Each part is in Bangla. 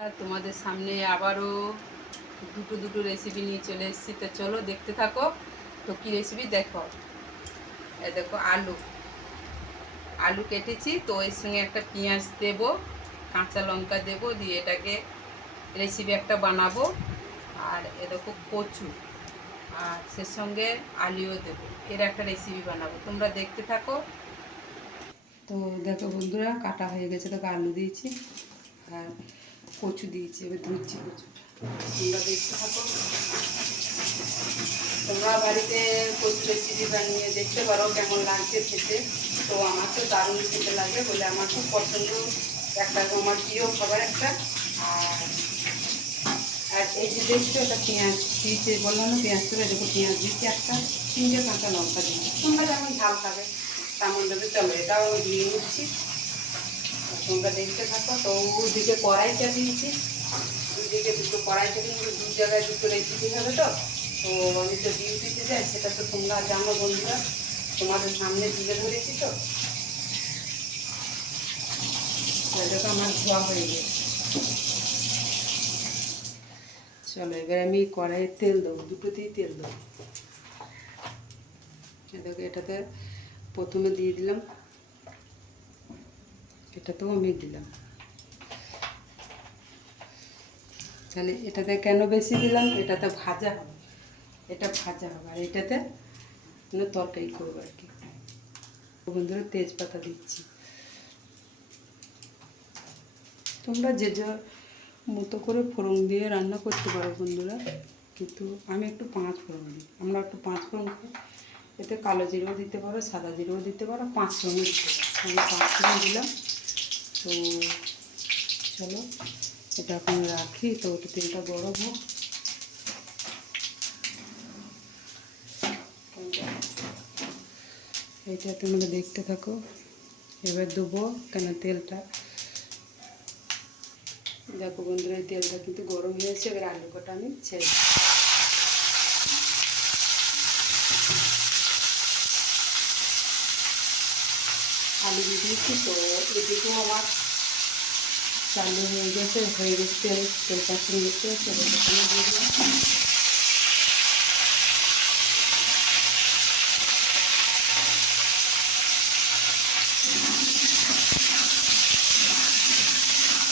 আর তোমাদের সামনে আবারও দুটো রেসিপি নিয়ে চলে এসেছি। তো চলো দেখতে থাকো। তো কী রেসিপি দেখো, দেখো আলু আলু কেটেছি, তো এর সঙ্গে একটা পেঁয়াজ দেব, কাঁচা লঙ্কা দেব, দিয়ে এটাকে রেসিপি একটা বানাবো। আর দেখো কচু, আর সে সঙ্গে আলুও দেবো, এর একটা রেসিপি বানাবো। তোমরা দেখতে থাকো। তো দেখো বন্ধুরা, কাটা হয়ে গেছে, দেখো আলু দিয়েছি আর কচু দিয়েছি। এবার ধুচ্ছি কচু, তোমরা দেখতে থাকো। তোমরা বাড়িতে কচু রেসিপি বানিয়ে দেখতে পারো কেমন লাগছে খেতে। তো আমার তো দারুণ খেতে লাগে বলে আমার খুব পছন্দ, একটা আমার প্রিয় খাবার একটা। আর আর এই যে দেখছো, এটা পেঁয়াজ দিয়েছে, বললাম না পেঁয়াজ করে দেখো, পেঁয়াজ দিচ্ছি একটা, 3টে কাঁচা লঙ্কা দিচ্ছি। তোমরা যেমন ঝাল খাবে তেমন দেবে। চলো এটাও দিয়ে নিচ্ছি, তোমরা দেখতে থাকো। তো ওদিকে কড়াই চাপিয়েছি, দুদিকে দুটো কড়াই চাপিয়ে, দু জায়গায় দুটো রেসিপি হবে। তো তো আমি তো ডিউটিতে যাই, সেটা তো তোমরা জানো বন্ধুরা, তোমাদের সামনে তুলে ধরেছি। তো দেখো আমার ধোয়া হয়ে গেছে। চলো এবার আমি কড়াইয়ে তেল দেবো, দুটোতেই তেল দেবো। দেখো এটাতে প্রথমে দিয়ে দিলাম, এটাতেও আমি দিলাম। তাহলে এটাতে কেন বেশি দিলাম, এটাতে ভাজা হবে, এটা ভাজা হবে, আর এটাতে তরকারি করবো আর কি। বন্ধুরা তেজপাতা দিচ্ছি, তোমরা যে যা মতো করে ফোড়ন দিয়ে রান্না করতে পারো বন্ধুরা, কিন্তু আমি একটু 5 ফোড়ন দিই, আমরা একটু 5 ফোড়ন দিই। এতে কালো জিরেও দিতে পারো, সাদা জিরেও দিতে পারো, 5 ফোড়ন দিতে পারো। আমি 5 ফোড়ন দিলাম। তো চলো এটা এখন রাখি, তো ওটা তেলটা গরম হোক। এইটা তোমরা দেখতে থাকো। এবার দেবো, কেন তেলটা দেখো বন্ধুরা, এই তেলটা কিন্তু গরম হয়েছে। এবার আলু কটা আমি ছেড়ে দিই। আলু দিয়ে দিয়েছি, তো এদিকেও আমার চালু হয়ে গেছে, তেলটা শুরু গেছে। সেটা দিয়ে দিলাম।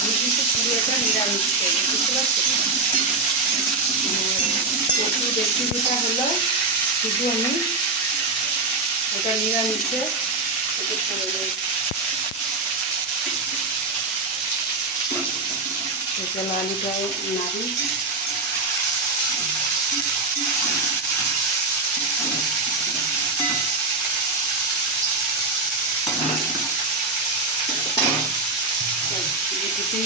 আমি কিন্তু পুরো এটা নিরামিষ করি, বুঝতে পারছো? কচু রেসিপিটা হলো শুধু আমি ওটা নিরামিষে একটু করে দিই। চলো আলুটাও নাড়ি। দুটি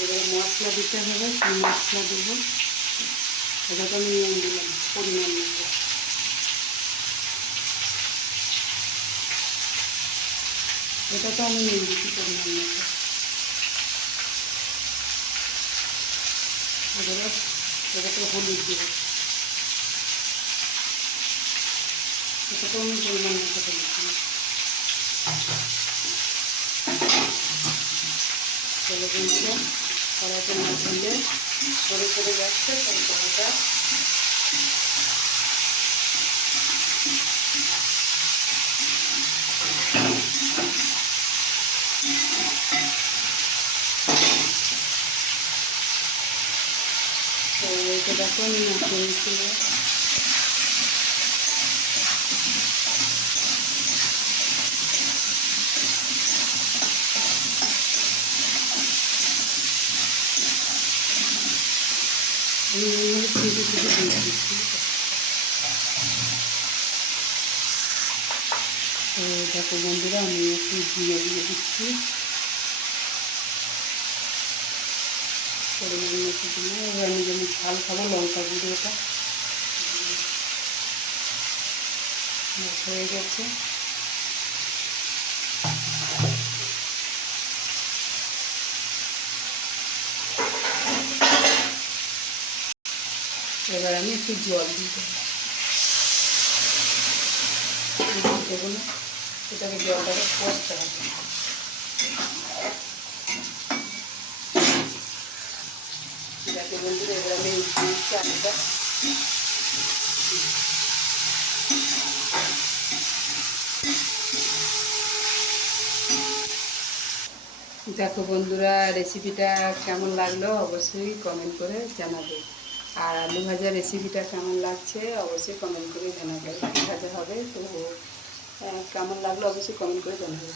এবার মশলা দিতে হবে, সেই মশলা দেবো। এটা তো আমি নুন দিলাম পরিমাণ মতো। এটা তো আমি নুন দিচ্ছি পরিমাণ মতো। এবারে এটাতে হলুদ দেবো, এটা তো আমি পরিমাণ মতো দিচ্ছি। চলো বন্ধুরা, কড়াইতে না ধরলে সরে যাচ্ছে, তাই কড়াইটা তো এটা দেখো আমি নাড়িয়ে নিচ্ছি। আমি এইভাবে ছিটে দিয়ে দিচ্ছি। তো দেখো বন্ধুরা, আমি একটু দিয়ে দিচ্ছি পরিমাণ মতো দিলাম। এবার আমি যেমন ঝাল খাবো, লঙ্কা গুঁড়োটা হয়ে গেছে। এবার আমি একটু জল দিয়ে দেবো না, এটাকে জলটাকে কষতে হবে। আছে বন্ধুরা। এবার আমি উঠিয়ে দিচ্ছি আলুটা। দেখো বন্ধুরা, রেসিপিটা কেমন লাগলো অবশ্যই কমেন্ট করে জানাবে। আর আলু ভাজা রেসিপিটা কেমন লাগছে অবশ্যই কমেন্ট করে জানাবে। ভাজা হবে তো কেমন লাগলো অবশ্যই কমেন্ট করে জানাবে।